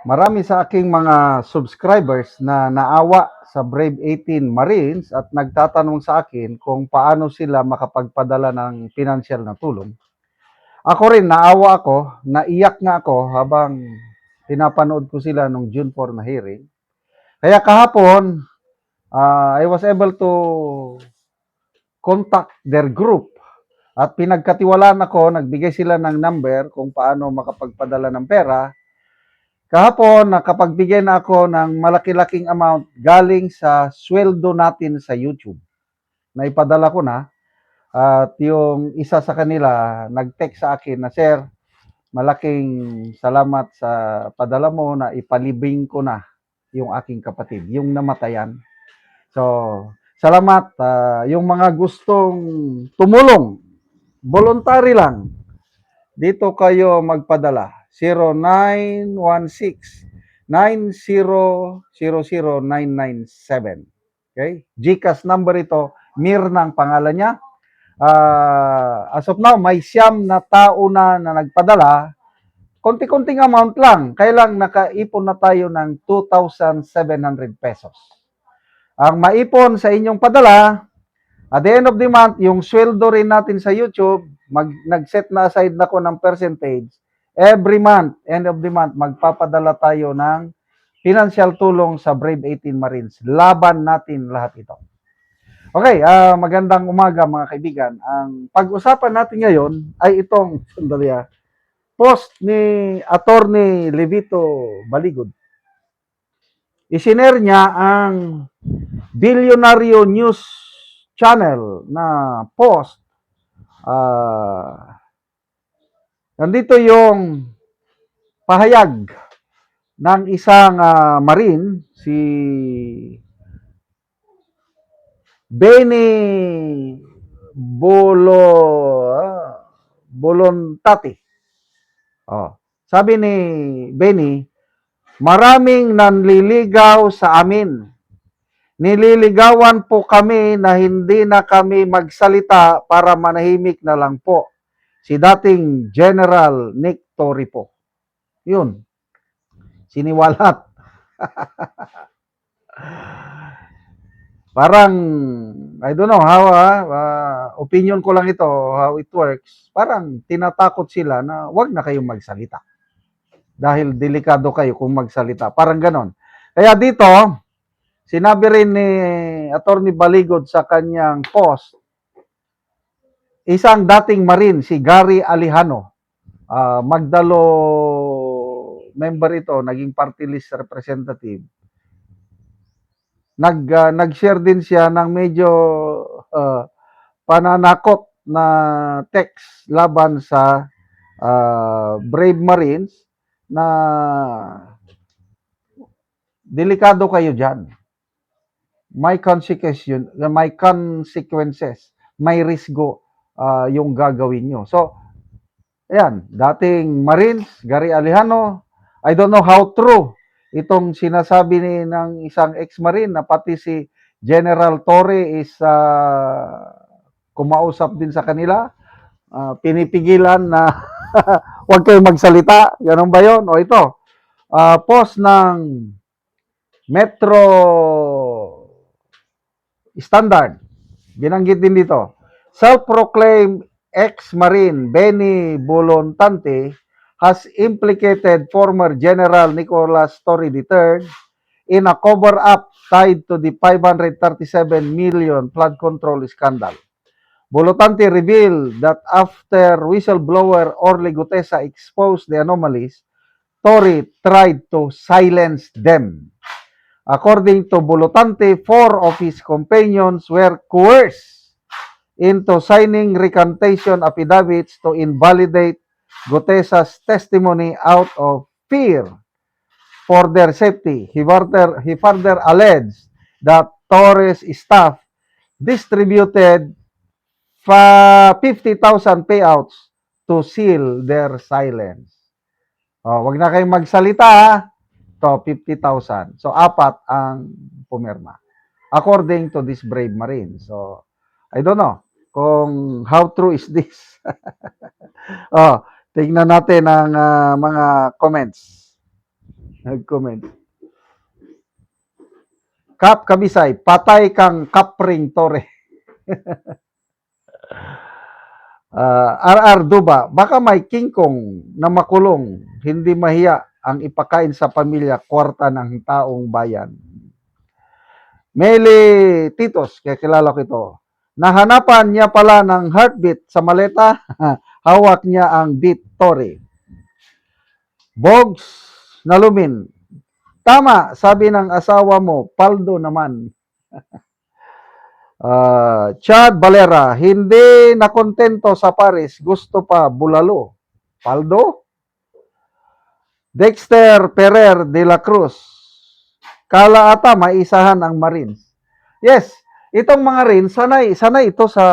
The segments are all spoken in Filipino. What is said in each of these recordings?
Marami sa aking mga subscribers na naawa sa Brave 18 Marines at nagtatanong sa akin kung paano sila makapagpadala ng financial na tulong. Ako rin, naawa ako, naiyak nga ako habang pinapanood ko sila nung June 4 na hearing. Kaya kahapon, I was able to contact their group at pinagkatiwalaan ako, nagbigay sila ng number kung paano makapagpadala ng pera. Kahapon, nakapagbigay na ako ng malaki-laking amount galing sa sweldo natin sa YouTube. Naipadala ko na at yung isa sa kanila nag-text sa akin na, "Sir, malaking salamat sa padala mo na ipalibing ko na yung aking kapatid, yung namatayan." So, salamat. Yung mga gustong tumulong, voluntary lang, dito kayo magpadala. 0916-9000-997. Okay? GCash number ito. Mirna ang pangalan niya. As of now, may siyam na tao na nagpadala. Konti-konting amount lang. Kaya lang nakaipon na tayo ng 2,700 pesos. Ang maipon sa inyong padala, at the end of the month, yung sweldo rin natin sa YouTube, nag-set na aside na ko ng percentage. Every month, end of the month, magpapadala tayo ng financial tulong sa Brave 18 Marines. Laban natin lahat ito. Okay, magandang umaga mga kaibigan. Ang pag-usapan natin ngayon ay itong, post ni Attorney Levito Baligod. Isinare niya ang Bilyonaryo News Channel na post. Nandito yung pahayag ng isang Marine, si Benny Bolontati. Sabi ni Benny, "Maraming nanliligaw sa amin. Nililigawan po kami na hindi na kami magsalita para manahimik na lang po. Si dating General Nick Torre po." Yun. Siniwalat. Parang, I don't know how, opinion ko lang ito, how it works. Parang tinatakot sila na wag na kayong magsalita. Dahil delikado kayo kung magsalita. Parang ganon. Kaya dito, sinabi rin ni Attorney Baligod sa kanyang post, isang dating Marine, si Gary Alejano, Magdalo member ito, naging party list representative. Nag-share din siya ng medyo pananakot na text laban sa Brave Marines na delikado kayo dyan. May consequences, may risgo yung gagawin nyo. So, ayan, dating Marines, Gary Alejano, I don't know how true itong sinasabi ng isang ex-Marine na pati si General Torre is kumausap din sa kanila, pinipigilan na huwag kayong magsalita. Ganun ba yun? O ito, post ng Metro Standard. Binanggit din dito. Self-proclaimed ex-Marine Benny Bolontante has implicated former General Nicolas Torre III in a cover-up tied to the 537 million flood control scandal. Bolotante revealed that after whistleblower Orly Gutesa exposed the anomalies, Torre tried to silence them. According to Bolotante, 4 of his companions were coerced into signing recantation affidavits to invalidate Gutesa's testimony out of fear for their safety. He further alleged that Torres' staff distributed 50,000 payouts to seal their silence. Wag na kayong magsalita ha. To 50,000. So, 4 ang pumirma. According to this brave Marine. So, I don't know kung how true is this. Tingnan natin ang mga comments. Nag-comment. Kap Kabisay, patay kang Kapring Tore. RR Duba, baka may kingkong na makulong, hindi mahiya ang ipakain sa pamilya, kwarta ng taong bayan. Meli Titos, kaya kilala ko ito. Nahanapan niya pala ng heartbeat sa maleta, hawak niya ang beat Tore. Bogs Nalumin, tama, sabi ng asawa mo, paldo naman. Chad Valera, hindi nakontento sa Paris, gusto pa bulalo. Paldo? Dexter Ferrer de la Cruz, kala ata maisahan ang Marines. Yes, itong mga Marines, sanay ito sa,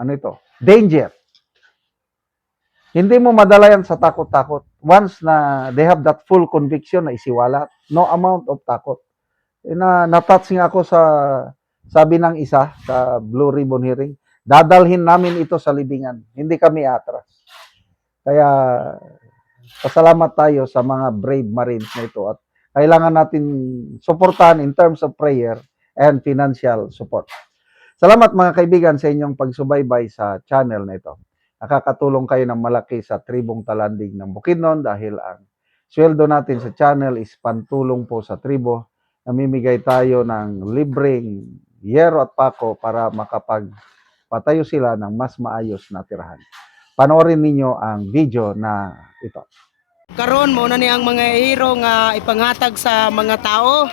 ano ito, danger. Hindi mo madala yan sa takot-takot. Once na they have that full conviction na isiwalat, no amount of takot. Na-touch nga ako sa sabi ng isa sa Blue Ribbon hearing, dadalhin namin ito sa libingan. Hindi kami atras. Kaya pasalamat tayo sa mga brave Marines na ito at kailangan natin suportahan in terms of prayer and financial support. Salamat mga kaibigan sa inyong pagsubaybay sa channel na ito. Nakakatulong kayo ng malaki sa tribong Talandig ng Bukidnon dahil ang sweldo natin sa channel is pantulong po sa tribo. Namimigay tayo ng libreng yero at pako para makapagpatayo sila ng mas maayos na tirahan. Panoorin ninyo ang video na ito. Karon mo na ni ang mga hero nga ipanghatag sa mga tao.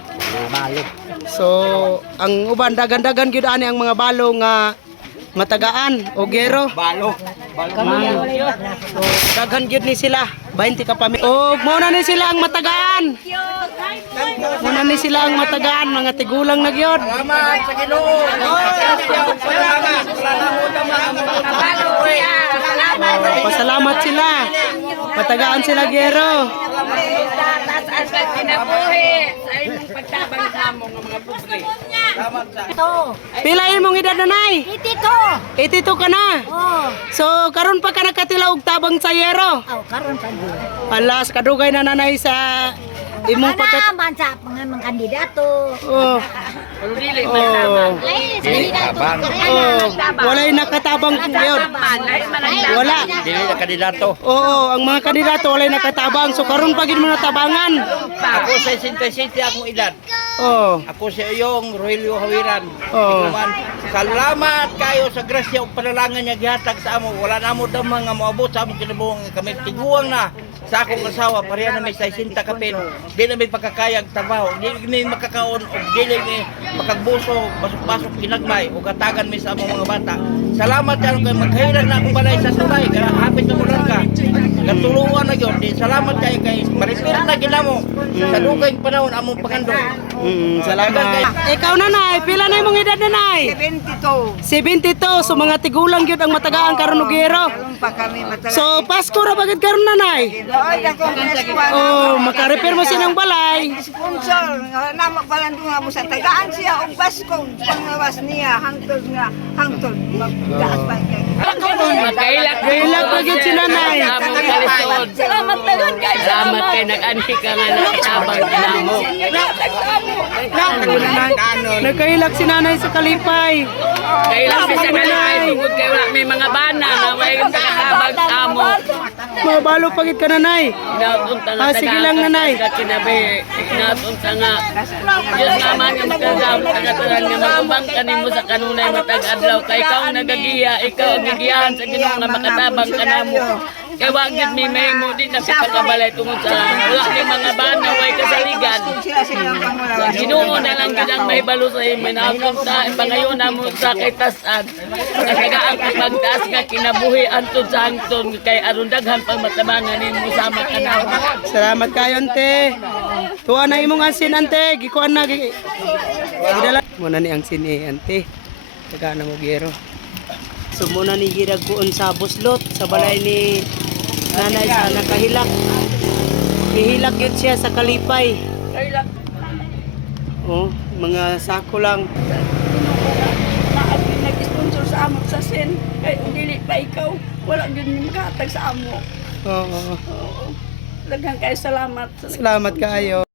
Balo. So, ang uban dagan-dagan gyud ani ang mga balo nga matagaan o gero. Balo. So, daghan gyud ni sila. 20 ka pamilya. O mo na ni sila ang matagaan. Muna ni sila ang matagaan, mga tigulang na gyud. Salamat sa Ginoo. Pasalamat sila. Matagaan sila gero. Pila imong edad nanay? 82 ka na. So karon pa ka nakatilaw og tabang sa yero. Karon pa gyud. Alas kadugay na nanay sa imong pagkat. Naman sa mga kandidato. Oh. Kandidato. Walay nakatabang yun. Wala. Dili na kandidato. Oo, ang mga kandidato walay nakatabang. So karon pa gid mo natabangan. Ako sa 67 akong edad. Oh. Ako si Iyong Rogelio Hawiran. Oh. Salamat kayo sa grasya ug panalangan niya gihatag sa amo. Wala na mo damang nga moabot sa among kinabuhi kami tiguang na sa akong asawa pareha na may 60 kapin. Di na may pagkakayag trabaho. Di na makakaon o di na may makagbuso, basok-basok kinagmay o katagan may sa among mga bata. Salamat kayo kay maghahiran na akong balay sa tulay. Kaya hapit na mulan ka. Katuluan na yun. Di salamat kayo kay maripir na ginamo. Sa dugay panahon among pangandong. Salamat. Ikaw nanay, pila na imong edad nanay? 72. 72. So mga tigulang gyud ang matagaan karon og gero. So Pasko ra bagid karon nanay. Oh, makarepair mo sinang balay. Sponsor, namak palang nga mo sa tagaan siya og baskong panglawas niya hangtod magdaas pa kay. Kailak ra gyud si nanay. Salamat tanan kay Salamat kay nag-anhi ka nga nakitabang ka na mo. Nagkailak si nanay sa kalipay. Kailan sa nanay, tungod kay wala may mga bana na way nakatabang ka mo. Mabalo pagit ka nanay. Nautunta nga Sige lang nanay. ka kinabi. Nautunta nga. Diyos naman yung magkagam. Tagatulan nga magubang kanimo sa kanunay matag-adlaw. Kay ikaw ang nagagiya. Ikaw ang gigiyahan sa ginong nga makatabang ka na mo. Kay wagid may mo din na pagkabalay tungod sa wala ni mga bana way kasaligan. Sa Ginoo na lang gid ang mahibalo sa imo napunta pangayon namo sa kay tasan. Nagagaan ka pagtaas nga kinabuhi antud sa hangton kay aron daghan pang matabangan nimo sama kanaw. Salamat kayo ante. Tuwa na imong ansin ante. Gikuan na. Gidala. Muna ni ang sini ante. Taga na mo gero. So muna ni giragkuon sa buslot sa balay ni nanay sa nakahilak. Ihilak yun siya sa kalipay. Oh, mga sako lang. nag-sponsor sa amo sa sen kay dili pa ikaw wala gyud ni makahatag sa amo. Oo. Daghang kay salamat. Salamat kaayo.